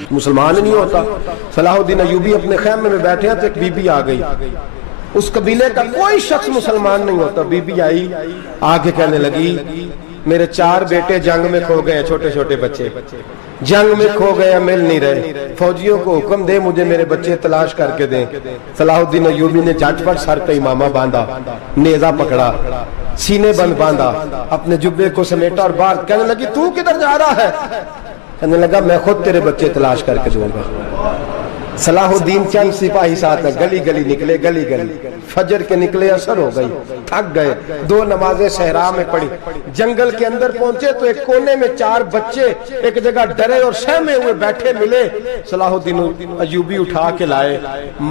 مسلمان نہیں ہوتا۔ صلاح الدین ایوبی اپنے خیمے میں بیٹھے ہیں تو ایک بی بی آ گئی، اس قبیلے کا کوئی شخص مسلمان نہیں ہوتا۔ بی بی آئی، آگے کہنے لگی میرے 4 بیٹے جنگ میں کھو گئے، چھوٹے چھوٹے بچے جنگ میں کھو گئے، مل نہیں رہے، فوجیوں کو حکم دے مجھے میرے بچے تلاش کر کے دیں۔ صلاح الدین ایوبی نے جھٹ پٹ سر پہ امامہ باندھا، نیزہ پکڑا، سینے بند باندھا، اپنے جبے کو سمیٹا اور باہر کہنے لگی تو کدھر جا رہا ہے؟ کہنے لگا میں خود تیرے بچے تلاش کر کے دوں گا۔ صلاح الدین چند سپاہی ساتھ میں گلی گلی نکلے، گلی گلی فجر کے نکلے، اثر ہو گئی، تھک گئے، 2 نمازیں صحرا میں پڑھی، جنگل کے اندر پہنچے تو ایک کونے میں 4 بچے ایک جگہ ڈرے اور سہمے ہوئے بیٹھے ملے۔ صلاح الدین ایوبی اٹھا کے لائے،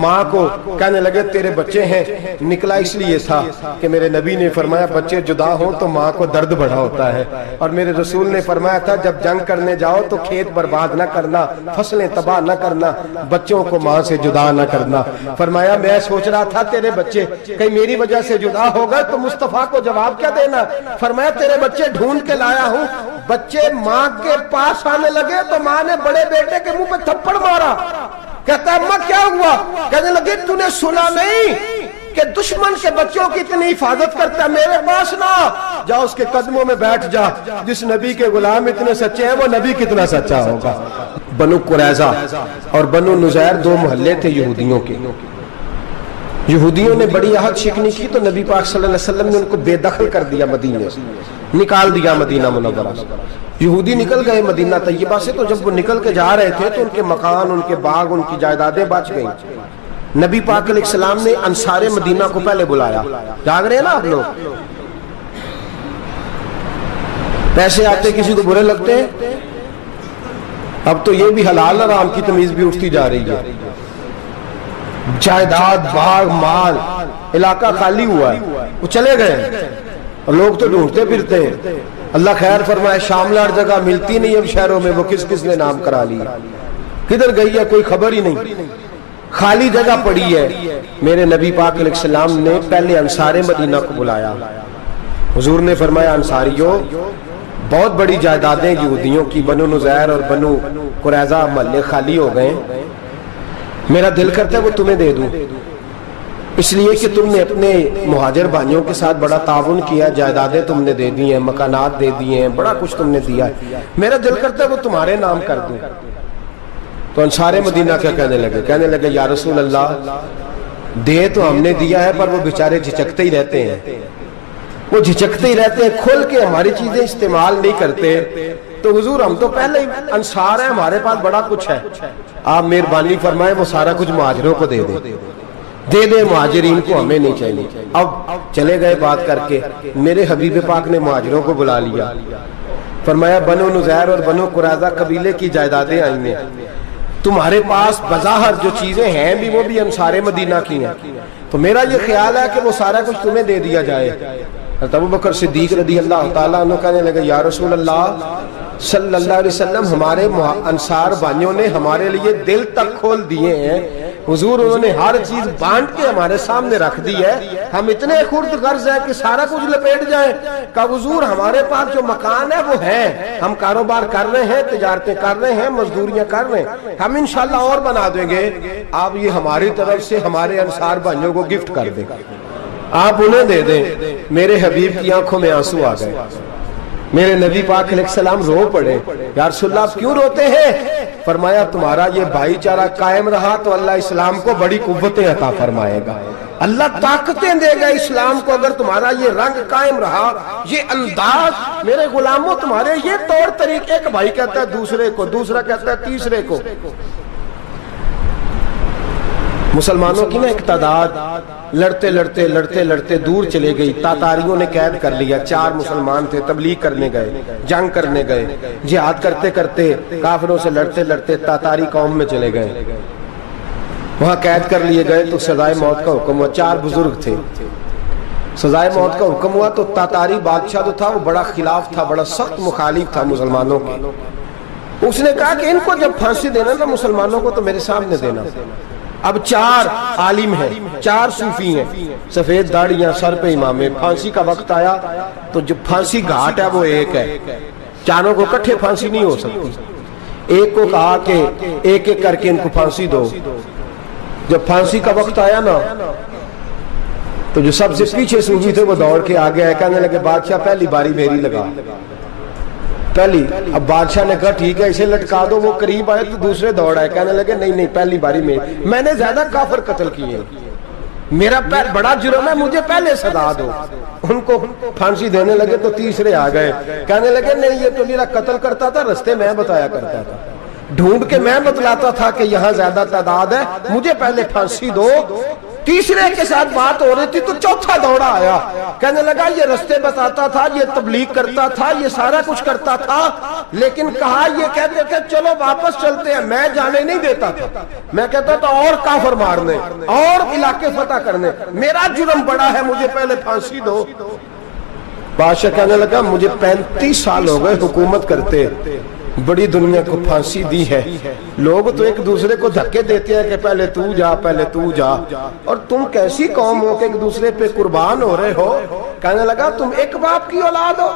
ماں کو کہنے لگے تیرے بچے ہیں۔ نکلا اس لیے تھا کہ میرے نبی نے فرمایا بچے جدا ہوں تو ماں کو درد بڑا ہوتا ہے، اور میرے رسول نے فرمایا تھا جب جنگ کرنے جاؤ تو کھیت برباد نہ کرنا، فصلیں تباہ نہ کرنا، بچوں کو ماں سے جدا نہ کرنا۔ فرمایا میں سوچ رہا تھا تیرے بچے کہیں میری وجہ سے جدا ہو گئے تو مصطفیٰ کو جواب کیا دینا۔ فرمایا تیرے بچے ڈھونڈ کے لایا ہوں۔ بچے ماں کے پاس آنے لگے تو ماں نے بڑے بیٹے کے منہ پہ تھپڑ مارا، کہتا ہے اماں کیا ہوا؟ کہنے لگے تو نے سنا نہیں کہ دشمن کے بچوں کی اتنی حفاظت کرتا ہے، میرے پاس نہ جا، اس کے قدموں میں بیٹھ جا، جس نبی کے غلام اتنے سچے ہیں وہ نبی کتنا سچا ہوگا۔ بنو قریظہ اور بنو نذیر 2 محلے تھے یہودیوں کے۔ یہودیوں نے بڑی عہد شکنی کی تو نبی پاک صلی اللہ علیہ وسلم نے ان کو بے دخل کر دیا، مدینے سے نکال دیا، مدینہ منورہ سے۔ یہودی نکل گئے مدینہ طیبہ سے، تو جب وہ نکل کے جا رہے تھے تو ان کے مکان، ان کے باغ، ان کی جائیدادیں بچ گئیں۔ نبی پاک علیہ السلام نے انصار مدینہ کو پہلے بلایا، جاگ رہے ہیں نا آپ لوگ؟ پیسے آتے کسی کو برے لگتے ہیں؟ اب تو یہ بھی حلال حرام کی تمیز بھی اٹھتی جا رہی ہے۔ جائیداد، باغ، مال، علاقہ خالی ہوا ہے، وہ چلے گئے اور لوگ تو ڈھونڈتے پھرتے ہیں۔ اللہ خیر فرمائے، شاملہ جگہ ملتی نہیں اب شہروں میں، وہ کس کس نے نام کرا لی، کدھر گئی ہے کوئی خبر ہی نہیں، خالی جگہ پڑی ہے۔ میرے نبی پاک علیہ السلام نے پہلے انصار مدینہ کو بلایا، حضور نے فرمایا انصاریوں بہت بڑی جائیدادیں یہودیوں کی، بنو نذیر اور بنو قریظہ محلے خالی ہو گئے، میرا دل کرتا ہے وہ تمہیں دے دوں، اس لیے کہ تم نے اپنے مہاجر بھائیوں کے ساتھ بڑا تعاون کیا، جائیدادیں تم نے دے دی ہیں، مکانات دے دیے ہیں، بڑا کچھ تم نے دیا ہے، میرا دل کرتا ہے وہ تمہارے نام کر دوں۔ تو انصار مدینہ کیا کہنے لگے یا رسول اللہ دے تو ہم نے دیا ہے پر وہ بیچارے جھچکتے ہی رہتے ہیں، وہ جھچکتے ہی رہتے ہیں، کھول کے ہماری چیزیں استعمال نہیں کرتے۔ تو حضور ہم تو پہلے انصار ہیں، ہمارے پاس بڑا کچھ ہے، آپ مہربانی فرمائیں وہ سارا کچھ مہاجروں کو دے دے مہاجرین کو، ہمیں نہیں چاہیے۔ اب چلے گئے بات کر کے، میرے حبیب پاک نے مہاجروں کو بلا لیا، فرمایا بنو نذیر اور بنو قریظہ قبیلے کی جائیدادیں آئی ہیں، تمہارے پاس بظاہر جو چیزیں ہیں بھی وہ بھی انصار مدینہ کی ہیں، تو میرا یہ خیال ہے کہ وہ سارا کچھ تمہیں دے دیا جائے۔ حضرت ابوبکر صدیق رضی اللہ تعالیٰ عنہ کہنے لگے یا رسول اللہ صلی اللہ علیہ وسلم ہمارے انصار بھائیوں نے ہمارے لیے دل تک کھول دیے ہیں، حضور انہوں نے ہر چیز بانٹ کے ہمارے سامنے رکھ دی ہے، ہم اتنے خرد غرض ہیں کہ سارا کچھ لپیٹ جائیں۔ کہا حضور ہمارے پاس جو مکان ہے وہ ہے، ہم کاروبار کر رہے ہیں، تجارتیں کر رہے ہیں، مزدوریاں کر رہے ہیں، ہم انشاءاللہ اور بنا دیں گے، آپ یہ ہماری طرف سے ہمارے انصار بھائیوں کو گفٹ کر دیں، آپ انہیں دے دیں۔ میرے حبیب کی آنکھوں میں آنسو آ گئے، میرے نبی پاک علیہ السلام رو پڑے، یا رسول اللہ آپ کیوں روتے ہیں؟ فرمایا تمہارا یہ بھائی چارہ قائم رہا تو اللہ اسلام کو بڑی قوتیں عطا فرمائے گا، اللہ طاقتیں دے گا اسلام کو، اگر تمہارا یہ رنگ قائم رہا، یہ انداز، میرے غلاموں تمہارے یہ طور طریقے، ایک بھائی کہتا ہے دوسرے کو، دوسرا کہتا ہے تیسرے کو۔ مسلمانوں کی نا ایک تعداد لڑتے لڑتے دور چلے گئی، تاتاریوں نے قید کر لیا، 4 مسلمان تھے، تبلیغ کرنے گئے، جنگ کرنے گئے، جہاد کرتے کرتے کافروں سے لڑتے تاتاری قوم میں چلے گئے، وہاں قید کر لیے گئے تو سزائے موت کا حکم ہوا، 4 بزرگ تھے، سزائے موت کا حکم ہوا تو تاتاری بادشاہ جو تھا وہ بڑا خلاف تھا، بڑا سخت مخالف تھا مسلمانوں کے، اس نے کہا کہ ان کو جب پھانسی دینا نا مسلمانوں کو تو میرے سامنے دینا۔ اب 4 عالم ہیں، 4 صوفی ہیں، سفید داڑیاں، سر پہ امامے، پھانسی کا وقت آیا تو جو پھانسی گھاٹ ہے وہ ایک ہے، چاروں کو کٹھے پھانسی نہیں ہو سکتی، ایک کو کہا کہ ایک ایک کر کے ان کو پھانسی دو. جب پھانسی کا وقت آیا نا تو جو سب سے پیچھے سوجی تھے وہ دوڑ کے آگے آئے, کہنے لگے بادشاہ پہلی باری میری لگا پہلی. اب بادشاہ نے کہا ٹھیک ہے اسے لٹکا دو. وہ قریب آئے تو دوسرے دوڑ آئے, کہنے لگے نہیں نہیں پہلی باری میں نے زیادہ کافر قتل کیے, میرا بڑا جرم ہے, مجھے پہلے سزا دو. ان کو پھانسی دینے لگے تو تیسرے آ گئے, کہنے لگے نہیں یہ تو میرا قتل کرتا تھا, رستے میں بتایا کرتا تھا, ڈھونڈ کے میں بتلاتا تھا کہ یہاں زیادہ تعداد ہے, مجھے پہلے پھانسی دو. تیسرے کے ساتھ بات ہو رہی تھی تو چوتھا دوڑا آیا, کہنے لگا یہ رستے بتاتا تھا, یہ تبلیغ کرتا تھا, یہ سارا کچھ کرتا تھا, لیکن کہا یہ کہتے تھے چلو واپس چلتے ہیں, میں جانے نہیں دیتا تھا, میں کہتا تھا اور کافر مارنے اور علاقے فتح کرنے, میرا جرم بڑا ہے, مجھے پہلے پھانسی دو. بادشاہ کہنے لگا مجھے 35 سال ہو گئے حکومت کرتے, بڑی دنیا کو پھانسی دی ہے, لوگ تو ایک دوسرے کو دھکے دیتے ہیں کہ پہلے تو جا پہلے تو جا, اور تم کیسی قوم ہو کہ ایک دوسرے پہ قربان ہو رہے ہو. کہنے لگا تم ایک باپ کی اولاد ہو.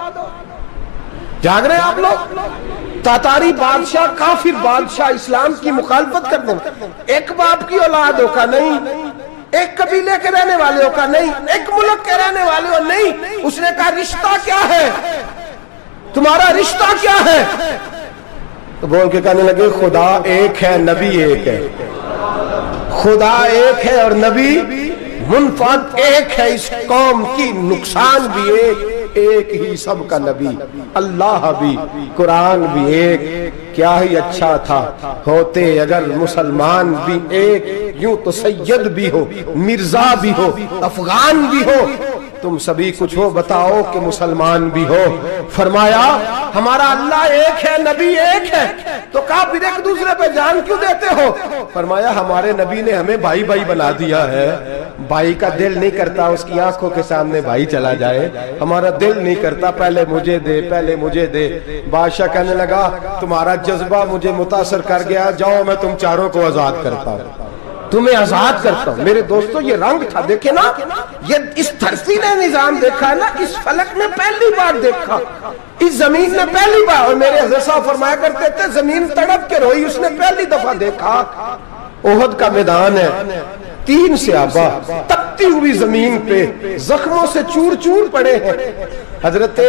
جاگ رہے آپ لوگ, تاتاری بادشاہ کافر بادشاہ اسلام کی مخالفت کر دیں, ایک باپ کی اولاد ہو کا نہیں, ایک قبیلے کے رہنے والے ہو کا نہیں, ایک ملک کے رہنے والے ہو نہیں. اس نے کہا رشتہ کیا ہے تمہارا, رشتہ کیا ہے؟ تو بول کے کہنے لگے خدا ایک ہے نبی ایک ہے, خدا ایک ہے اور نبی منفرد ایک ہے, اس قوم کی نقصان بھی ایک ہی سب کا نبی, اللہ بھی قرآن بھی ایک. کیا ہی اچھا تھا ہوتے اگر مسلمان بھی ایک, یوں تو سید بھی ہو مرزا بھی ہو افغان بھی ہو, تم سبھی کچھ ہو بتاؤ کہ مسلمان بھی ہو. فرمایا ہمارا اللہ ایک ہے نبی ایک ہے, تو کہا پھر ایک دوسرے پہ جان کیوں دیتے ہو؟ فرمایا ہمارے نبی نے ہمیں بھائی بھائی بنا دیا ہے, بھائی کا دل نہیں کرتا اس کی آنکھوں کے سامنے بھائی چلا جائے, ہمارا دل نہیں کرتا پہلے مجھے دے پہلے مجھے دے. بادشاہ کہنے لگا تمہارا جذبہ مجھے متاثر کر گیا, جاؤ میں تم چاروں کو آزاد کرتا ہوں, تمہیں آزاد کرتا ہوں. میرے دوستو یہ رنگ تھا, دیکھیں نا, یہ اس دھرتی نے نظام دیکھا ہے نا, اس فلک نے پہلی بار دیکھا, اس زمین نے پہلی بار, اور میرے حضرت صاحب فرمایا کرتے تھے زمین تڑپ کے روئی, اس نے پہلی دفعہ دیکھا. احد کا میدان ہے, 3 صحابہ تپتی ہوئی زمین پہ زخموں سے چور چور پڑے ہیں. حضرت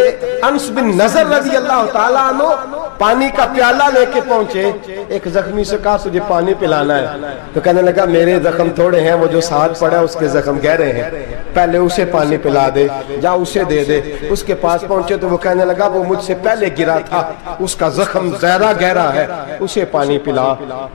انس بن نضر رضی اللہ تعالیٰ عنہ پانی کا پیالہ لے کے پہنچے, ایک زخمی سے کہا تجھے پانی پلانا ہے, تو کہنے لگا میرے زخم تھوڑے ہیں, وہ جو ساتھ پڑا ہے اس کے زخم گہرے ہیں, پہلے اسے پانی پلا دے, جا اسے دے دے. اس کے پاس پہنچے تو وہ کہنے لگا وہ مجھ سے پہلے گرا تھا, اس کا زخم زیادہ گہرا ہے, اسے پانی پلا.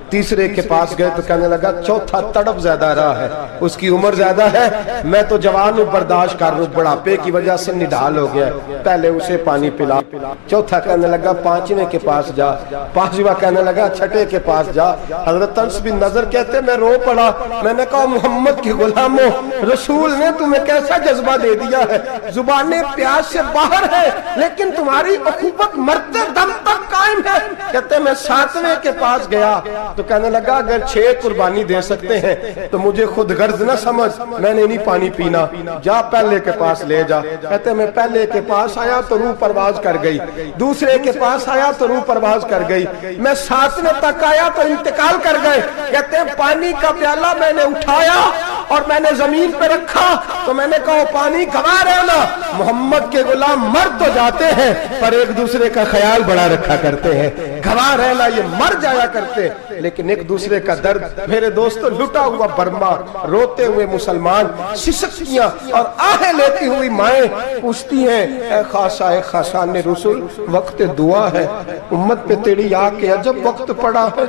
تیسرے کے پاس گئے تو کہنے لگا چوتھا تڑپ زیادہ رہا ہے, اس کی عمر زیادہ ہے, میں تو جوان ہوں برداشت کر رہا ہوں, بڑھاپے کی وجہ سے نڈال ہو گیا, پہلے اسے پانی پلا. چوتھا کہنے لگا 5ویں کے پاس جا, 5واں کہنے لگا 6ٹھے کے پاس جا. حضرت انس بن نضر کہتے میں رو پڑا, میں نے کہا محمد کے غلاموں, رسول نے تمہیں کیسا جذبہ دے دیا ہے, زبانیں پیاس سے باہر ہے لیکن تمہاری اخوت مرتے دم تک قائم ہے. کہتے میں 7ویں کے پاس گیا تو کہنے لگا اگر 6 قربانی دے سکتے ہیں تو مجھے خود غرض نہ سمجھ, میں نے نہیں پانی پینا, جا پہلے کے پاس لے جا. کہتے میں پہلے کے پاس آیا تو روح پرواز کر گئی, دوسرے کے پاس آیا تو روح پرواز کر گئی, میں 7ویں تک آیا تو انتقال کر گئے. کہتے ہیں پانی کا پیالہ میں نے اٹھایا اور میں نے زمین پہ رکھا تو میں نے کہا پانی گوا رہنا, محمد کے غلام مر تو جاتے ہیں پر ایک دوسرے کا خیال بڑا رکھا کرتے ہیں, گوا رہنا یہ مر جایا کرتے لیکن ایک دوسرے کا درد. میرے دوستو لٹا ہوا برما, روتے ہوئے مسلمان, سسکیاں اور آہیں لیتی ہوئی مائیں پوچھتی ہیں اے خاصا اے خاصان رسول, وقت دعا ہے, امت پہ تیری آ کے عجب وقت پڑا ہے.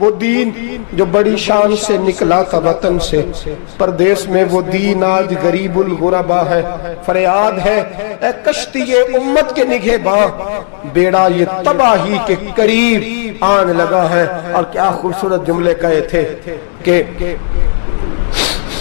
وہ دین جو بڑی شان سے نکلا تھا وطن سے, پردیس میں وہ دین آج غریب الغربا ہے. فریاد ہے اے کشتی امت کے نگہباں, بیڑا یہ تباہی کے قریب آن لگا ہے. اور کیا خوبصورت جملے کہے تھے کہ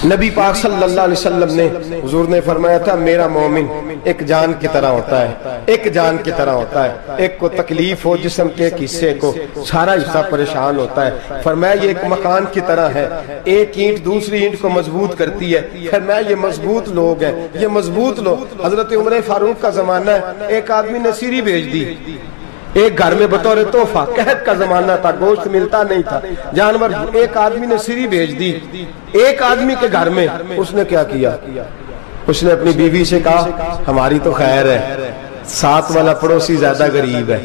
نبی پاک صلی اللہ علیہ وسلم نے, حضور نے فرمایا تھا میرا مومن ایک جان کی طرح ہوتا ہے, ایک جان کی طرح ہوتا ہے, ایک کو تکلیف ہو جسم کے ایک حصے کو, سارا حصہ پریشان ہوتا ہے. فرمایا یہ ایک مکان کی طرح ہے, ایک اینٹ دوسری اینٹ کو مضبوط کرتی ہے. فرمایا یہ مضبوط لوگ ہیں, یہ مضبوط لوگ. حضرت عمر فاروق کا زمانہ ہے, ایک آدمی نے سیری بھیج دی, ایک گھر میں بطور تحفہ، قحط کا زمانہ تھا، گوشت ملتا نہیں تھا، جانور، ایک آدمی نے سری بھیج دی ایک آدمی کے گھر میں۔ اس نے کیا کیا؟ اس نے اپنی بیوی سے کہا ہماری تو خیر ہے، ساتھ والا پڑوسی زیادہ غریب ہے،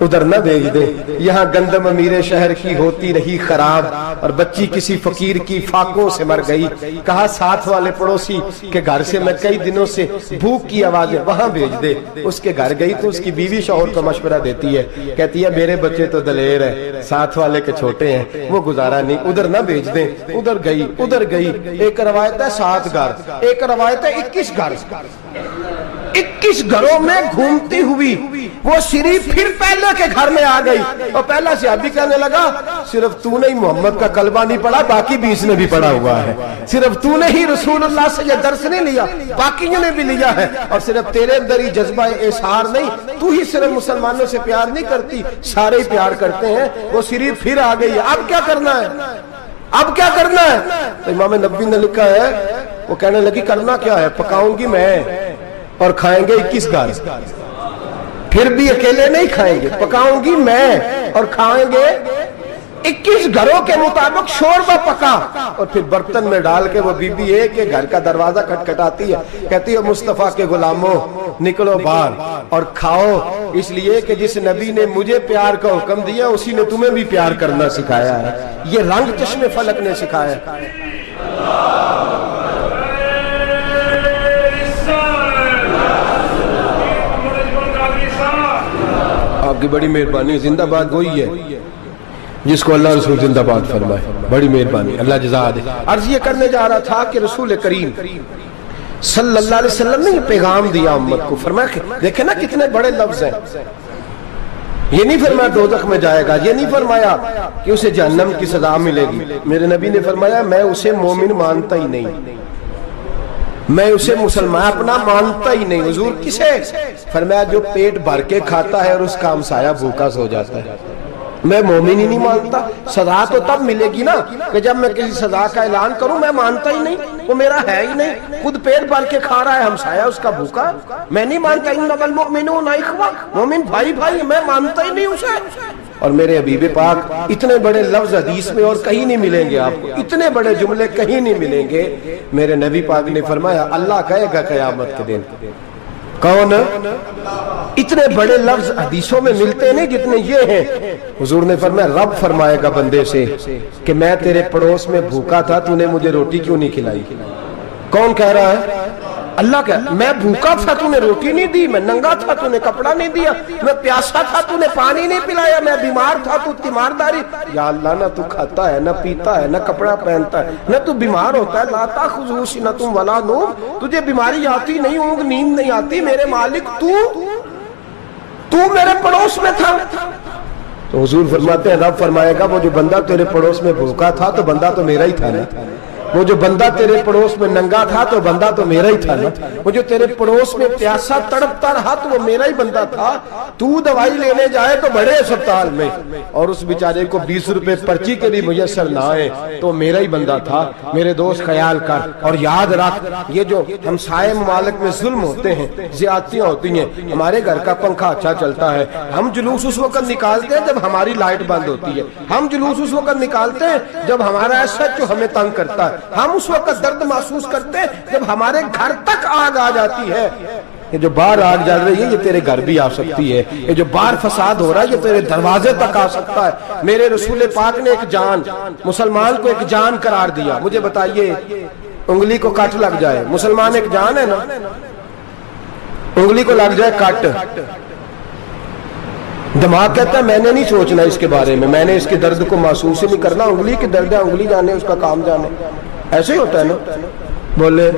ادھر نہ بھیج دے، یہاں گندم امیر شہر کی ہوتی رہی خراب اور بچی کسی فقیر کی فاقوں سے مر گئی، کہا ساتھ والے پڑوسی کے گھر سے میں کئی دنوں سے بھوک کی آوازیں، وہاں بھیج دے۔ اس کے گھر گئی تو اس کی بیوی شوہر کو مشورہ دیتی ہے، کہتی ہے میرے بچے تو دلیر ہیں، ساتھ والے کے چھوٹے ہیں، وہ گزارا نہیں، ادھر نہ بھیج دیں۔ ادھر گئی، ایک روایت ہے 7 گھر، ایک روایت ہے 21 گھر، 21 گھروں میں گھومتی ہوئی وہ سری پھر پہلے کے گھر میں آ گئی، اور پہلا صحابی کہنے لگا صرف تو نے ہی محمد کا کلمہ نہیں پڑھا، باقی 20 نے بھی پڑھا ہوا ہے، صرف تو نے ہی رسول اللہ سے یہ درس نہیں لیا، باقیوں نے بھی لیا ہے، اور صرف تیرے اندر ہی جذبہ اظہار نہیں، تو ہی صرف مسلمانوں سے پیار نہیں کرتی، سارے ہی پیار کرتے ہیں۔ وہ سری پھر آ گئی، اب کیا کرنا ہے؟ اب کیا کرنا ہے؟ تو امام نبوی نے لکھا ہے، وہ کہنے لگی کرنا کیا ہے، پکاؤں گی میں اور کھائیں گے 21 گھر، پھر بھی اکیلے نہیں کھائیں گے، پکاؤں گی میں اور کھائیں گے 21 گھروں کے مطابق شوربہ پکا، اور پھر برتن میں ڈال کے وہ بی بی ایک کے گھر کا دروازہ کھٹکھٹاتی ہے، کہتی ہے مصطفیٰ کے غلاموں نکلو باہر اور کھاؤ، اس لیے کہ جس نبی نے مجھے پیار کا حکم دیا اسی نے تمہیں بھی پیار کرنا سکھایا ہے، یہ رنگ چشم فلک نے سکھایا ہے۔ آپ کی بڑی مہربانی، زندہ باد وہی ہے جس کو اللہ رسول زندہ باد فرمائے، بڑی مہربانی، اللہ جزا دے۔ عرض یہ کرنے جا رہا تھا کہ رسول کریم صلی اللہ علیہ وسلم نے یہ پیغام دیا امت کو، فرمایا دیکھیں نا کتنے بڑے لفظ ہیں، یہ نہیں فرمایا دوزخ میں جائے گا، یہ نہیں فرمایا کہ اسے جہنم کی سزا ملے گی، میرے نبی نے فرمایا میں اسے مومن مانتا ہی نہیں، میں اسے مسلمان اپنا مانتا ہی نہیں۔ حضور کسے؟ فرمایا جو پیٹ بھر کے کھاتا ہے اور اس کا ہمسایہ بھوکا سو جاتا ہے، میں مومن ہی نہیں مانتا۔ سزا تو تب ملے گی نا کہ جب میں کسی سزا کا اعلان کروں، میں مانتا ہی نہیں، وہ میرا ہے ہی نہیں، خود پیٹ بھر کے کھا رہا ہے، ہمسایہ اس کا بھوکا، میں نہیں مانتا۔ انما المؤمنون اخوہ، مومن بھائی بھائی، میں مانتا ہی نہیں اسے۔ اور میرے حبیب پاک اتنے بڑے لفظ حدیث میں اور کہیں نہیں ملیں گے آپ کو، اتنے بڑے جملے کہیں نہیں ملیں گے۔ میرے نبی پاک نے فرمایا اللہ کہے گا قیامت کے دن، کون؟ اتنے بڑے لفظ حدیثوں میں ملتے نہیں جتنے یہ ہیں۔ حضور نے فرمایا رب فرمائے گا بندے سے کہ میں تیرے پڑوس میں بھوکا تھا، تو نے مجھے روٹی کیوں نہیں کھلائی؟ کون کہہ رہا ہے؟ اللہ کہہ، میں بھوکا تھا تو نے روٹی نہیں دی، میں ننگا تھا تو نے کپڑا نہیں دیا، میں پیاسا تھا تو نے پانی نہیں پلایا، میں بیمار تھا تو تیمارداری۔ یا اللہ نہ تو کھاتا ہے، نہ پیتا ہے، نہ کپڑا پہنتا ہے، نہ تو بیمار ہوتا ہے، لا تاخذہ سنۃ ولا نوم، تجھے بیماری آتی نہیں، اونگ نیند نہیں آتی، میرے مالک تو میرے پڑوس میں تھا۔ تو حضور فرماتے ہیں رب فرمائے گا وہ جو بندہ تیرے پڑوس میں بھوکا تھا تو بندہ تو میرا ہی تھا نا، وہ جو بندہ تیرے پڑوس میں ننگا تھا تو بندہ تو میرا ہی تھا نا، وہ جو تیرے پڑوس میں پیاسا تڑپتا رہا تو وہ میرا ہی بندہ تھا۔ تو دوائی لینے جائے تو بڑے اسپتال میں اور اس بیچارے کو 20 روپے پرچی کے بھی میسر نہ آئے تو میرا ہی بندہ تھا۔ میرے دوست خیال کر اور یاد رکھ، یہ جو ہمسائے ممالک میں ظلم ہوتے ہیں، زیادتیاں ہوتی ہیں، ہمارے گھر کا پنکھا اچھا چلتا ہے، ہم جلوس اس وقت نکالتے ہیں جب ہماری لائٹ بند ہوتی ہے، ہم جلوس اس وقت نکالتے ہیں جب ہمارا ایسا جو ہمیں تنگ کرتا ہے، ہم اس وقت درد محسوس کرتے ہیں جب ہمارے گھر تک آگ آ جاتی ہے۔ یہ جو باہر آگ جل رہی ہے یہ تیرے گھر بھی آ سکتی ہے، یہ جو باہر فساد ہو رہا ہے یہ تیرے دروازے تک آ سکتا ہے۔ میرے رسول پاک نے ایک جان، مسلمان کو ایک جان قرار دیا۔ مجھے بتائیے انگلی کو کٹ لگ جائے، مسلمان ایک جان ہے نا، انگلی کو لگ جائے کٹ، دماغ کہتا ہے میں نے نہیں سوچنا اس کے بارے میں نے اس کے درد کو محسوس ہی نہیں کرنا، انگلی کی درد ہے انگلی جانے، اس کا کام جانے، ایسے ہی ہوتا ہے نا۔ بولے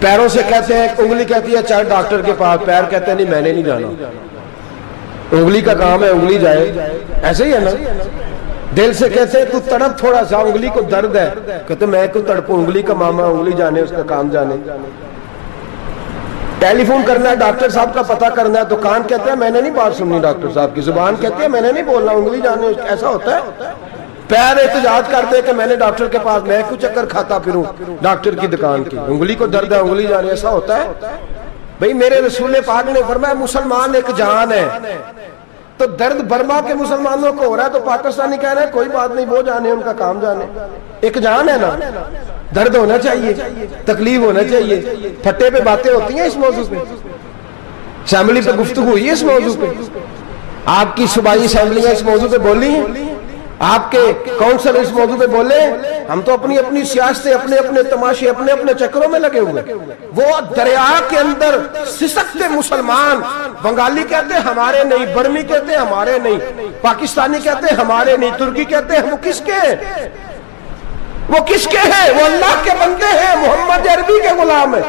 پیروں سے کہتے ہیں، انگلی کہتی ہے چل ڈاکٹر کے پاس، پیر کہتے ہیں نہیں میں نے نہیں جانا، انگلی کا کام ہے انگلی جائے، ایسے ہی ہے نا۔ دل سے کہتے ہیں تو تڑپ تھوڑا سا، انگلی کو درد ہے، کہتے ہیں میں کو تڑپوں، انگلی کا ماما انگلی جانے، اس کا کام جانے۔ ٹیلی فون کرنا ہے ڈاکٹر صاحب کا پتہ کرنا ہے تو کان کہتے ہیں میں نے نہیں بات سننی ڈاکٹر صاحب کی، زبان کہتی ہے میں نے نہیں بولنا، انگلی جانے، ایسا ہوتا ہے۔ پیر احتجاج کرتے کہ میں نے ڈاکٹر کے پاس، میں کچھ چکر کھاتا پھروں ڈاکٹر کی دکان کی، انگلی کو درد ہے انگلی جانے، ایسا ہوتا ہے۔ بھئی میرے رسول پاک نے فرمایا مسلمان ایک جان ہے، تو درد برما کے مسلمانوں کو ہو رہا ہے تو پاکستانی کہہ رہے ہیں کوئی بات نہیں، وہ جانے ان کا کام جانے، ایک جان ہے نا، درد ہونا چاہیے، تکلیف ہونا چاہیے۔ پھٹے پہ باتیں ہوتی ہیں اس موضوع پہ، اسمبلی پہ گفتگو ہوئی ہے اس موضوع پہ، آپ کی صوبائی اسمبلیاں اس موضوع پہ بولی ہیں، آپ کے کونسل اس موضوع پہ بولے؟ ہم تو اپنی اپنی سیاستیں، اپنے اپنے تماشے، اپنے اپنے چکروں میں لگے ہوئے۔ وہ دریا کے اندر سسکتے مسلمان، بنگالی کہتے ہیں ہمارے نہیں، برمی کہتے ہیں ہمارے نہیں، پاکستانی کہتے ہیں ہمارے نہیں، ترکی کہتے ہیں وہ کس کے ہیں؟ وہ کس کے ہیں؟ وہ اللہ کے بندے ہیں، محمد عربی کے غلام ہیں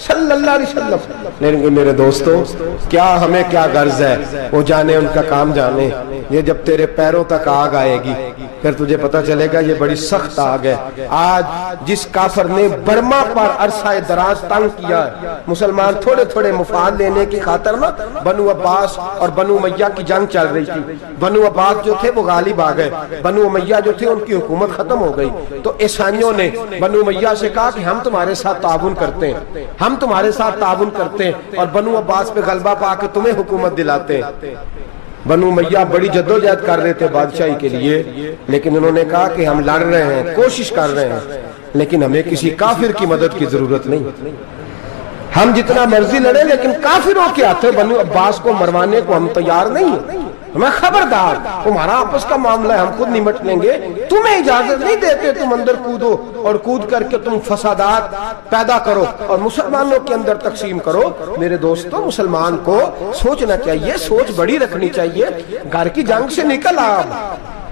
صلی اللہ علیہ وسلم۔ لیکن میرے دوستو کیا ہمیں کیا غرض ہے؟ وہ جانے ان کا کام جانے۔ یہ جب تیرے پیروں تک آگ آئے گی پھر تجھے پتا چلے گا یہ بڑی سخت آگ ہے۔ آج جس کافر نے برما پر عرصہ دراز تنگ کیا ہے، مسلمان تھوڑے تھوڑے مفاد لینے کی خاطر نا، بنو عباس اور بنو امیہ کی جنگ چل رہی تھی، بنو عباس جو تھے وہ غالب آ گئے، بنو امیہ جو تھے ان کی حکومت ختم ہو گئی، تو عیسائیوں نے بنو امیہ سے کہا کہ ہم تمہارے ساتھ تعاون کرتے ہیں، ہم تمہارے ساتھ تعاون کرتے ہیں اور بنو عباس پہ غلبہ پا کے تمہیں حکومت دلاتے ہیں۔ بنو امیہ بڑی جدوجہد کر رہے تھے بادشاہی کے لیے، لیکن انہوں نے کہا کہ ہم لڑ رہے ہیں، کوشش کر رہے ہیں، لیکن ہمیں کسی کافر کی مدد کی ضرورت نہیں، ہم جتنا مرضی لڑیں لیکن کافروں کے ہاتھوں بنو عباس کو مروانے کو ہم تیار نہیں ہیں۔ ہمیں خبردار، تمہارا آپس کا معاملہ ہے، ہم خود نمٹ لیں گے، تمہیں اجازت نہیں دیتے تم اندر کودو اور کود کر کے تم فسادات پیدا کرو اور مسلمانوں کے اندر تقسیم کرو۔ میرے دوستو مسلمان کو سوچنا چاہیے، سوچ بڑی رکھنی چاہیے۔ گھر کی جنگ سے نکل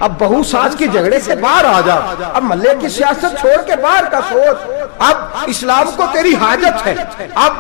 اب بہو ساس کی جھگڑے سے باہر آ جا، اب محلے کی سیاست چھوڑ کے باہر کا سوچ، اب اسلام کو تیری حاجت ہے۔ اب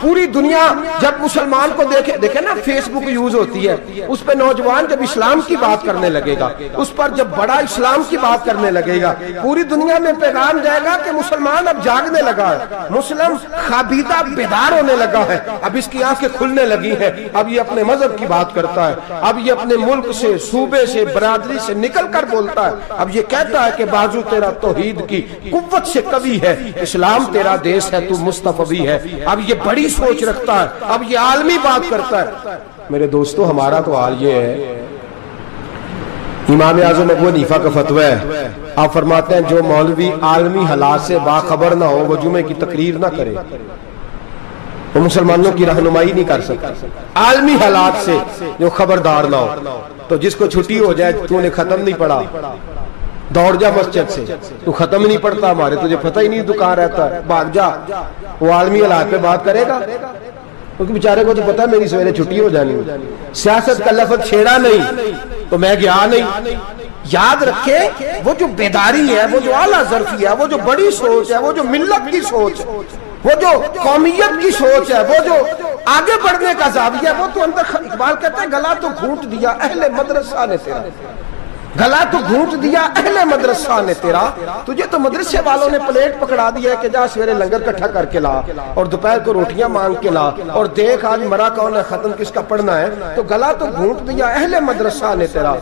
پوری دنیا جب مسلمان کو دیکھے نا، فیس بک یوز ہوتی ہے، اس پہ نوجوان جب اسلام کی بات کرنے لگے گا، اس پر جب بڑا اسلام کی بات کرنے لگے گا، پوری دنیا میں پیغام جائے گا کہ مسلمان اب جاگنے لگا ہے، مسلم خوابیدہ بیدار ہونے لگا ہے، اب اس کی آنکھیں کھلنے لگی ہیں، اب یہ اپنے مذہب کی بات کرتا ہے، اب یہ اپنے ملک سے، صوبے سے، برادری سے نکل کر بولتا ہے، اب یہ کہتا ہے کہ بازو تیرا توحید کی قوت سے قوی ہے، اسلام تیرا دیس ہے، تو مصطفی ہے، اب یہ بڑی سوچ رکھتا ہے، اب یہ عالمی بات کرتا ہے۔ میرے دوستو ہمارا تو حال یہ ہے، امام اعظم ابو حنیفہ کا فتویٰ ہے، آپ فرماتے ہیں جو مولوی عالمی حالات سے باخبر نہ ہو وہ جمعے کی تقریر نہ کرے، وہ مسلمانوں کی رہنمائی نہیں کر سکتا۔ عالمی حالات سے جو خبردار نہ ہو، تو جس کو چھٹی ہو جائے تو نے ختم نہیں پڑھا، دوڑ جا مسجد سے، تو ختم نہیں پڑھتا ہمارے، تجھے پتہ ہی نہیں تو کہاں رہتا ہے، بھاگ جا، وہ عالمی حالات پہ بات کرے گا، کیونکہ بیچارے کو تو پتہ ہے میری سویرے چھٹی ہو جانی، سیاست کا لفظ چھیڑا نہیں تو میں گیا نہیں۔ یاد رکھے وہ جو بیداری ہے، وہ جو اعلیٰ ظرفی ہے، وہ جو بڑی سوچ ہے، وہ جو ملت کی سوچ ہے، وہ جو قومیت کی سوچ ہے، وہ جو آگے بڑھنے کا زاویہ ہے، وہ تو اندر، اقبال کہتا ہے گلا تو گھونٹ دیا اہل مدرسہ نے تیرا، گلا تو گھونٹ دیا اہل مدرسہ نے تیرا، تجھے تو مدرسے والوں نے پلیٹ پکڑا دیا ہے کہ جا سویرے لنگر کٹھا کر کے لا اور دوپہر کو روٹیاں مانگ کے لا اور دیکھ آج مرا کون ہے، ختم کس کا پڑھنا ہے، تو گلا تو گھونٹ دیا اہل مدرسہ نے تیرا،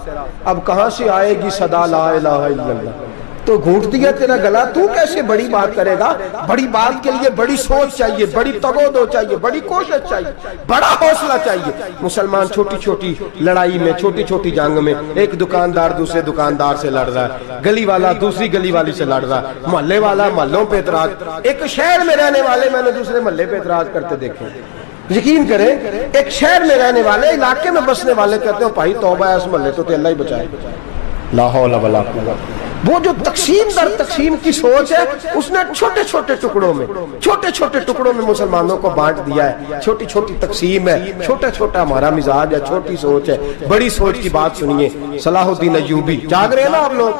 اب کہاں سے آئے گی صدا لا الہ الا اللہ، تو گھونٹ دیا تیرا گلا، تو کیسے بڑی بات کرے گا؟ بڑی بات کے لیے بڑی سوچ چاہیے، بڑی تگودو چاہیے، بڑی کوشش چاہیے، بڑا حوصلہ چاہیے۔ مسلمان چھوٹی چھوٹی لڑائی میں، چھوٹی چھوٹی جنگ میں، ایک دکاندار دوسرے دکاندار سے لڑ رہا ہے، گلی والا دوسری گلی والی سے لڑ رہا ہے، محلے والا محلوں پہ اعتراض، ایک شہر میں رہنے والے میں نے دوسرے محلے پہ اعتراض کرتے دیکھے۔ یقین کریں ایک شہر میں رہنے والے، علاقے میں بسنے والے کہتے ہیں بھائی توبہ ہے اس محلے تو اللہ ہی بچائے، لا حول ولا قوت۔ وہ جو تقسیم در تقسیم کی سوچ ہے، اس نے چھوٹے چھوٹے ٹکڑوں میں مسلمانوں کو بانٹ دیا ہے، چھوٹی چھوٹی تقسیم ہے، چھوٹا چھوٹا ہمارا مزاج ہے، چھوٹی سوچ ہے، بڑی سوچ کی بات سنیے۔ صلاح الدین ایوبی، جاگ رہے ہیں نا آپ لوگ،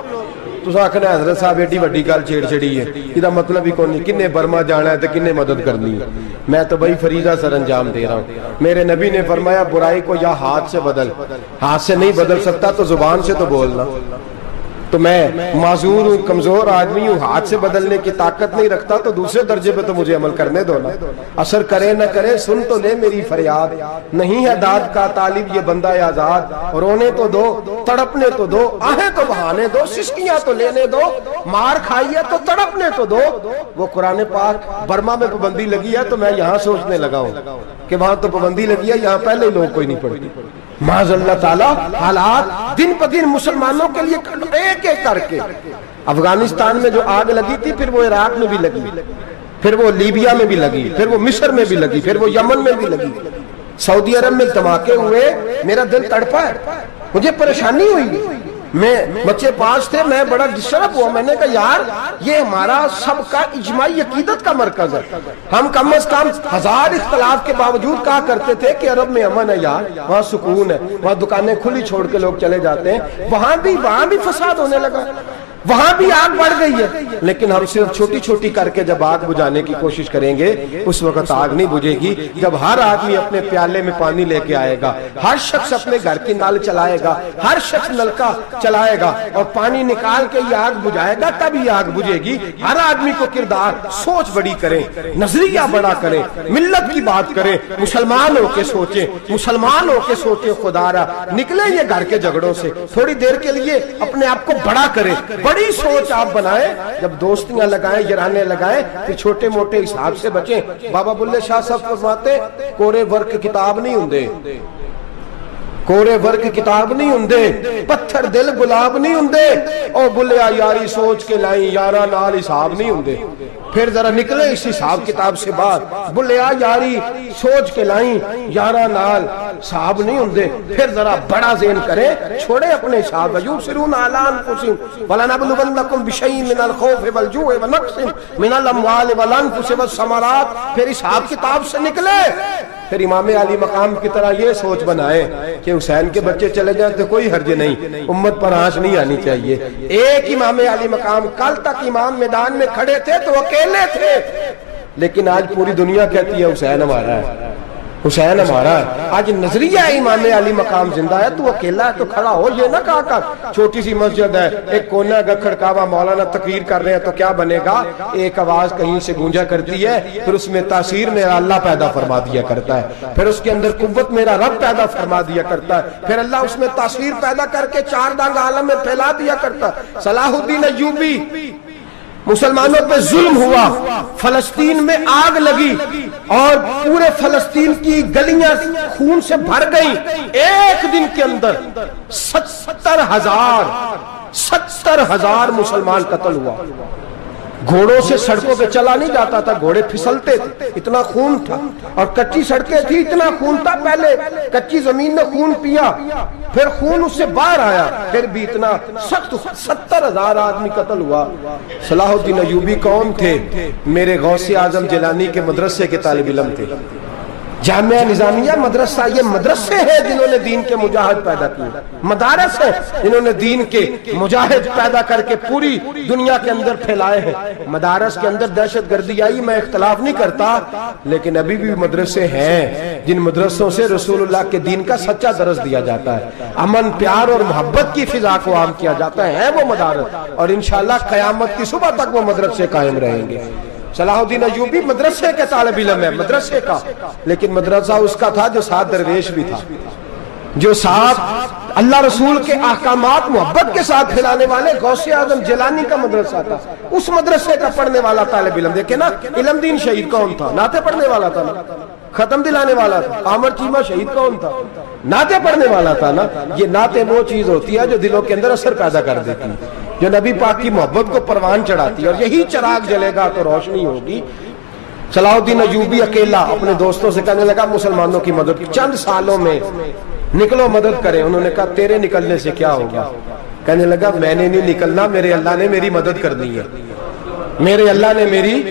تو آخنا حضرت صاحب ایڈی وڈی گل چھیڑ چھڑی ہے، یہ مطلب ہی کون نہیں، کنے برما جانا ہے تو کنے مدد کرنی ہے، میں تو بھائی فریضہ سر انجام دے رہا ہوں۔ میرے نبی نے فرمایا برائی کو یا ہاتھ سے بدل، ہاتھ سے نہیں بدل سکتا تو زبان سے تو بولنا، تو میں معذور ہوں، کمزور آدمی ہوں، ہاتھ سے بدلنے کی طاقت نہیں رکھتا، تو دوسرے درجے پہ تو مجھے عمل کرنے دو نا۔ اثر کرے نہ کرے سن تو لے میری فریاد، نہیں ہے داد کا طالب یہ بندہ آزاد، رونے تو دو، تڑپنے تو دو، آہیں تو بہانے دو، سسکیاں تو لینے دو، مار کھائی ہے تو تڑپنے تو دو۔ وہ قرآن پاک برما میں پابندی لگی ہے تو میں یہاں سوچنے لگا ہوں کہ وہاں تو پابندی لگی ہے، یہاں پہلے لوگ کوئی نہیں پڑھتی۔ معاذ اللہ تعالیٰ حالات دن پہ دن مسلمانوں کے لیے ایک ایک کر کے، افغانستان میں جو آگ لگی تھی پھر وہ عراق میں بھی لگی، پھر وہ لیبیا میں بھی لگی، پھر وہ مصر میں بھی لگی، پھر وہ یمن میں بھی لگی، سعودی عرب میں دھماکے ہوئے، میرا دل تڑپا ہے، مجھے پریشانی ہوئی، میں بچے 5 تھے، میں بڑا ڈسٹرب ہوا، میں نے کہا یار یہ ہمارا سب کا اجماعی عقیدت کا مرکز ہے، ہم کم از کم 1000 اختلاف کے باوجود کہا کرتے تھے کہ عرب میں امن ہے یار، وہاں سکون ہے، وہاں دکانیں کھلی چھوڑ کے لوگ چلے جاتے ہیں، وہاں بھی فساد ہونے لگا، وہاں بھی آگ بڑھ گئی ہے، لیکن ہم صرف چھوٹی چھوٹی کر کے جب آگ بجھانے کی کوشش کریں گے اس وقت آگ نہیں بجھے گی، جب ہر آدمی اپنے پیالے میں پانی لے کے آئے گا، ہر شخص اپنے گھر کی نل چلائے گا، ہر شخص نلکا چلائے گا اور پانی نکال کے یہ آگ بجھائے گا، تب یہ آگ بجھے گی۔ ہر آدمی کو کردار سوچ بڑی کریں، نظریہ بڑا کریں، ملت کی بات کریں، مسلمان ہو کے سوچیں، مسلمان ہو کے سوچیں، خدا را نکلیں یہ گھر کے جھگڑوں سے، تھوڑی دیر کے لیے اپنے آپ کو بڑا کریں، بڑی سوچ آپ بنائیں، جب دوستیاں لگائیں، یرانے لگائیں، پھر چھوٹے موٹے حساب سے بچیں۔ بابا بلے شاہ صاحب فرماتے کورے ورک کتاب نہیں ہوندے، کورے ورک کتاب نہیں ہوندے، پتھر دل گلاب نہیں ہوندے، او بلیا یاری سوچ کے لائیں، یارہ نال حساب نہیں ہوندے۔ پھر ذرا نکلے اس حساب کتاب سے باہر، بلیا یاری سوچ کے لائیں، یارہ نال حساب نہیں ہوندے۔ پھر ذرا بڑا ذہن کریں، چھوڑے اپنے حساب، یبصرون اعلی انفسہم ولنبلونکم بشیء من الخوف والجوع ونقص من الاموال والانفس والثمرات۔ پھر حساب کتاب سے نکلے، پھر امام علی مقام کی طرح یہ سوچ بنائے کہ حسین کے بچے چلے جائیں تو کوئی حرج نہیں، امت پر آنچ نہیں آنی چاہیے۔ ایک امام علی مقام، کل تک امام میدان میں کھڑے تھے تو اکیلے تھے، لیکن آج پوری دنیا کہتی ہے حسین ہمارا ہے، حسین ہمارا ہے۔ آج نظریہ امام علی مقام زندہ ہے، تو اکیلا ہے تو کھڑا ہو، یہ نہ کہا کر چھوٹی سی مسجد ہے، ایک کونا کا کھڑکاوا، مولانا تقریر کر رہے ہیں تو کیا بنے گا، ایک آواز کہیں سے گونجا کرتی ہے، پھر اس میں تاثیر میرا اللہ پیدا فرما دیا کرتا ہے، پھر اس کے اندر قوت میرا رب پیدا فرما دیا کرتا ہے، پھر اللہ اس میں تاثیر پیدا کر کے 4 دانگ عالم میں پھیلا دیا کرتا ہے۔ صلاح الدین ایوبی، مسلمانوں پہ ظلم ہوا، فلسطین میں آگ لگی اور پورے فلسطین کی گلیاں خون سے بھر گئیں، ایک دن کے اندر 70,000 مسلمان قتل ہوا۔ گھوڑوں سے سڑکوں پہ چلا نہیں جاتا تھا، گھوڑے پھسلتے تھے، اتنا خون تھا، اور کچی سڑکیں تھی، اتنا خون تھا، پہلے کچی زمین نے خون پیا، پھر خون اس سے باہر آیا، پھر بھی اتنا سخت 70,000 آدمی قتل ہوا۔ صلاح الدین ایوبی کون تھے؟ میرے غوث اعظم جیلانی کے مدرسے کے طالب علم تھے۔ جامعہ نظامیہ مدرسہ، یہ مدرسے ہیں جنہوں نے دین کے مجاہد پیدا کیے، مدارس ہیں جنہوں نے دین کے مجاہد پیدا کر کے پوری دنیا کے اندر پھیلائے ہیں۔ مدارس کے اندر دہشت گردی آئی، میں اختلاف نہیں کرتا، لیکن ابھی بھی مدرسے ہیں جن مدرسوں سے رسول اللہ کے دین کا سچا درس دیا جاتا ہے، امن، پیار اور محبت کی فضا کو عام کیا جاتا ہے وہ مدارس، اور انشاءاللہ قیامت کی صبح تک وہ مدرسے قائم رہیں گے۔ صلاح الدین ایوبی مدرسے کے طالب علم ہے، مدرسے کا، لیکن مدرسہ اس کا تھا جو ساتھ درویش بھی تھا، جو ساتھ اللہ رسول کے احکامات محبت کے ساتھ پھیلانے والے غوث اعظم جیلانی کا مدرسہ تھا، اس مدرسے کا پڑھنے والا طالب علم۔ دیکھیں نا، علم دین شہید کون تھا؟ نعتیں پڑھنے والا تھا نا، ختم دلانے والا تھا۔ عامر چیمہ شہید کون تھا؟ نعتیں پڑھنے والا تھا نا۔ یہ نعتیں وہ چیز ہوتی ہے جو دلوں کے اندر اثر پیدا کر دیتی ہے، جو نبی پاک کی محبت کو پروان چڑھاتی ہے، اور یہی چراغ جلے گا تو روشنی ہوگی۔ صلاح الدین ایوبی اکیلا اپنے دوستوں سے کہنے لگا مسلمانوں کی مدد چند سالوں میں نکلو، مدد کریں۔ انہوں نے کہا تیرے نکلنے سے کیا ہوگا؟ کہنے لگا میں نے نہیں نکلنا، میرے اللہ نے میری مدد کرنی ہے، میرے اللہ نے میری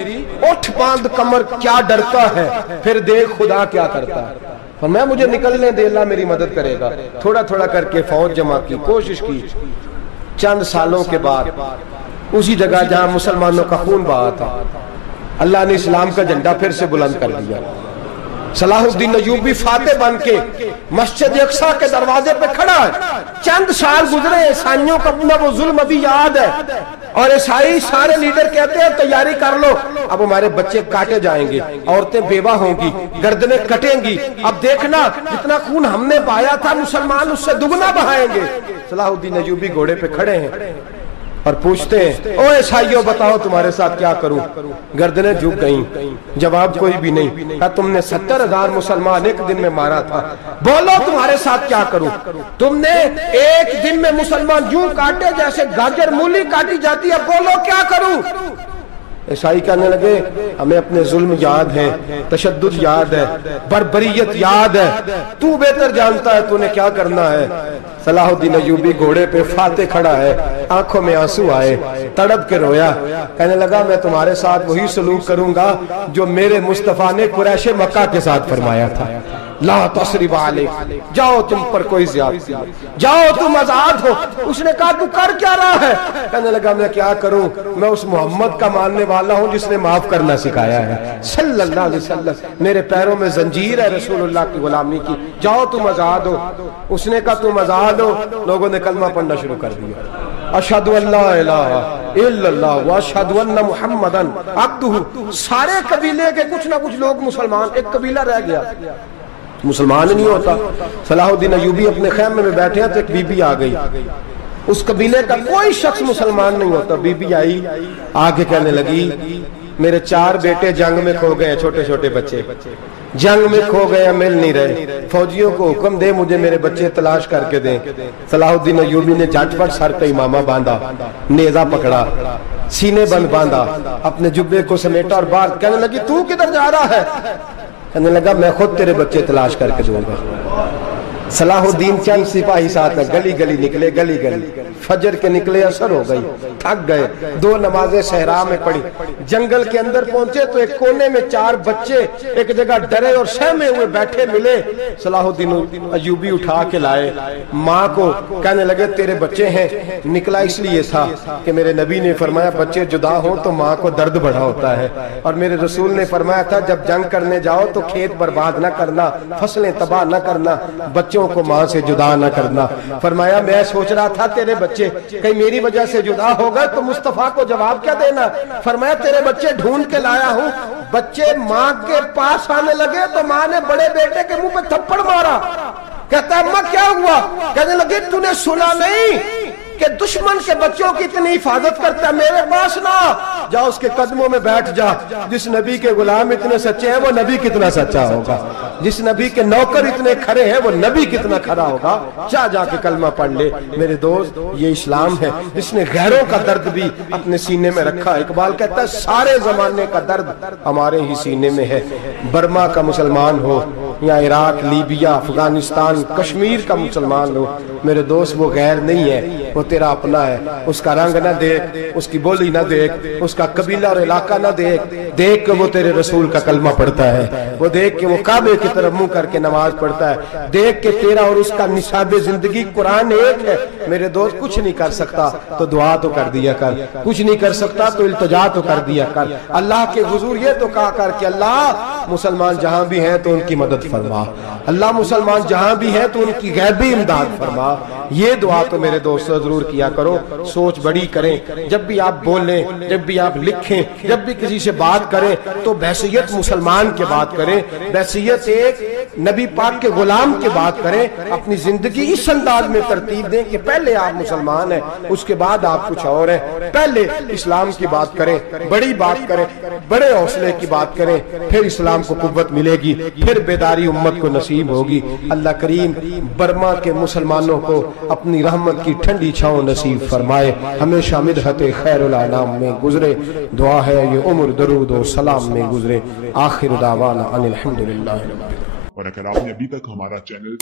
اٹھ باندھ کمر، کیا ڈرتا ہے پھر دیکھ خدا کیا کرتا ہے۔ فرمایا مجھے نکلنے دے، اللہ میری مدد کرے گا۔ تھوڑا تھوڑا کر کے فوج جمع کی، کوشش کی، چند سالوں کے بعد اسی جگہ جہاں مسلمانوں کا خون بہا تھا، اللہ نے اسلام کا جھنڈا پھر سے بلند کر دیا۔ صلاح الدین ایوبی فاتح بن کے مسجد اقصی کے دروازے پہ کھڑا ہے. چند سال گزرے، عیسائیوں کا اپنا وہ ظلم ابھی یاد ہے، اور عیسائی سارے لیڈر کہتے ہیں تیاری کر لو، اب ہمارے بچے کاٹے جائیں گے، عورتیں بیوہ ہوں گی، گردنیں کٹیں گی، اب دیکھنا جتنا خون ہم نے بہایا تھا مسلمان اس سے دگنا بہائیں گے. صلاح الدین ایوبی گھوڑے پہ کھڑے ہیں اور پوچھتے ہیں او عیسائیوں بتاؤ تمہارے ساتھ کیا کروں. گردنیں جھک گئیں، جواب کوئی بھی نہیں. کہا تم نے 70,000 مسلمان ایک دن میں مارا تھا، بولو تمہارے ساتھ کیا کروں. تم نے ایک دن میں مسلمان یوں کاٹے جیسے گاجر مولی کاٹی جاتی ہے، بولو کیا کروں. عیسائی کہنے لگے ہمیں اپنے ظلم یاد ہے، تشدد یاد ہے، بربریت یاد ہے، تو بہتر جانتا ہے تو نے کیا کرنا ہے. صلاح الدین ایوبی گھوڑے پہ فاتح کھڑا ہے، آنکھوں میں آنسو آئے، تڑپ کے رویا، کہنے لگا میں تمہارے ساتھ وہی سلوک کروں گا جو میرے مصطفیٰ نے قریش مکہ کے ساتھ فرمایا تھا. لا تصریب علیک، جاؤ تم پر کوئی زیادتی، جاؤ تم آزاد ہو. اس نے کہا تو کر کیا رہا ہے؟ کہنے لگا میں کیا کروں، میں اس محمد کا ماننے والا ہوں جس نے معاف کرنا سکھایا ہے صلی اللہ علیہ وسلم. میرے پیروں میں زنجیر ہے رسول اللہ کی غلامی کی، جاؤ تم آزاد ہو. اس نے کہا تم آزاد ہو. لوگوں نے کلمہ پڑھنا شروع کر دیا، اشہد ان لا الہ الا اللہ واشہد ان محمدً عبدہ. سارے قبیلے کے کچھ نہ کچھ لوگ مسلمان، ایک قبیلہ رہ گیا مسلمان نہیں ہوتا. صلاح الدین ایوبی اپنے خیمے میں بیٹھے ہیں تو ایک بی بی آ گئی، اس قبیلے کا کوئی شخص مسلمان نہیں ہوتا. بی بی آئی، آگے کہنے لگی میرے 4 بیٹے جنگ میں کھو گئے، چھوٹے چھوٹے بچے جنگ میں کھو گئے، مل نہیں رہے، فوجیوں کو حکم دے مجھے میرے بچے تلاش کر کے دیں. صلاح الدین ایوبی نے جھٹ پٹ سر پہ امامہ باندھا، نیزہ پکڑا، سینے بند باندھا، اپنے جبے کو سمیٹا اور باہر. کہنے لگی تو کدھر جا رہا ہے؟ کہنے لگا میں خود تیرے بچے تلاش کر کے دوں گا. صلاح الدین چند سپاہی ساتھ ہیں، گلی گلی نکلے، گلی گلی فجر کے نکلے، اثر ہو گئی، تھک گئے، 2 نمازیں صحرا میں پڑھی. جنگل کے اندر پہنچے تو ایک کونے میں 4 بچے ایک جگہ ڈرے اور سہمے ہوئے بیٹھے ملے. صلاح الدین ایوبی اٹھا کے لائے، ماں کو کہنے لگے تیرے بچے ہیں. نکلا اس لیے تھا کہ میرے نبی نے فرمایا بچے جدا ہوں تو ماں کو درد بڑا ہوتا ہے، اور میرے رسول نے فرمایا تھا جب جنگ کرنے جاؤ تو کھیت برباد نہ کرنا، فصلیں تباہ نہ کرنا، بچوں کو ماں سے جدا نہ کرنا. فرمایا میں سوچ رہا تھا تیرے بچے کہیں میری وجہ سے جدا ہو گئے تو مصطفیٰ کو جواب کیا دینا. فرمایا تیرے بچے ڈھونڈ کے لایا ہوں. بچے ماں کے پاس آنے لگے تو ماں نے بڑے بیٹے کے منہ پہ تھپڑ مارا. کہتا ہے اماں کیا ہوا؟ کہنے لگے تو نے سنا نہیں کہ دشمن کے بچوں کی اتنی حفاظت کرتا ہے، میرے پاس نہ جا، اس کے قدموں میں بیٹھ جا. جس نبی کے غلام اتنے سچے ہیں وہ نبی کتنا سچا ہوگا، جس نبی کے نوکر اتنے کھڑے ہیں وہ نبی کتنا کھڑا ہوگا. جا کے کلمہ پڑھ لے. میرے دوست یہ اسلام ہے جس نے غیروں کا درد بھی اپنے سینے میں رکھا. اقبال کہتا ہے سارے زمانے کا درد ہمارے ہی سینے میں ہے. برما کا مسلمان ہو یا عراق، لیبیا، افغانستان، کشمیر کا مسلمان ہو، میرے دوست وہ غیر نہیں ہے، وہ تیرا اپنا ہے. اس کا رنگ نہ دیکھ، اس کی بولی نہ دیکھ، اس کا قبیلہ اور علاقہ نہ دیکھ. دیکھ کہ وہ تیرے رسول کا کلمہ پڑھتا ہے، وہ دیکھ کہ وہ کعبے کی طرف منہ کر کے نماز پڑھتا ہے. دیکھ کہ تیرا اور اس کا نصاب زندگی قرآن ایک ہے. میرے دوست کچھ نہیں کر سکتا تو دعا تو کر دیا کر، کچھ نہیں کر سکتا تو التجا تو کر دیا کر. اللہ کے حضور یہ تو کہا کر کہ اللہ مسلمان جہاں بھی ہیں تو ان کی مدد فرما، اللہ مسلمان جہاں بھی ہیں تو ان کی غیبی امداد فرما. یہ دعا تو میرے دوستوں ضرور کیا کرو. سوچ بڑی کریں، جب بھی آپ بولیں، جب بھی آپ لکھیں، جب بھی کسی سے بات کریں تو بحیثیت مسلمان کے بات کریں، بحیثیت ایک نبی پاک کے غلام کے بات کریں. اپنی زندگی اس انداز میں ترتیب دیں کہ پہلے آپ مسلمان ہیں، اس کے بعد آپ کچھ اور ہیں. پہلے اسلام کی بات کریں، بڑی بات کریں، بڑے حوصلے کی بات کریں، پھر اسلام کو قوت ملے گی، پھر بیداری امت کو نصیب ہوگی. اللہ کریم برما کے مسلمانوں کو اپنی رحمت کی ٹھنڈی چھاؤں نصیب فرمائے، ہمیشہ مدحت خیر الانام میں گزرے. دعا ہے یہ عمر درود و سلام میں گزرے. آخر دعوانا ان الحمدللہ. اور اگر آپ نے ابھی تک ہمارا چینل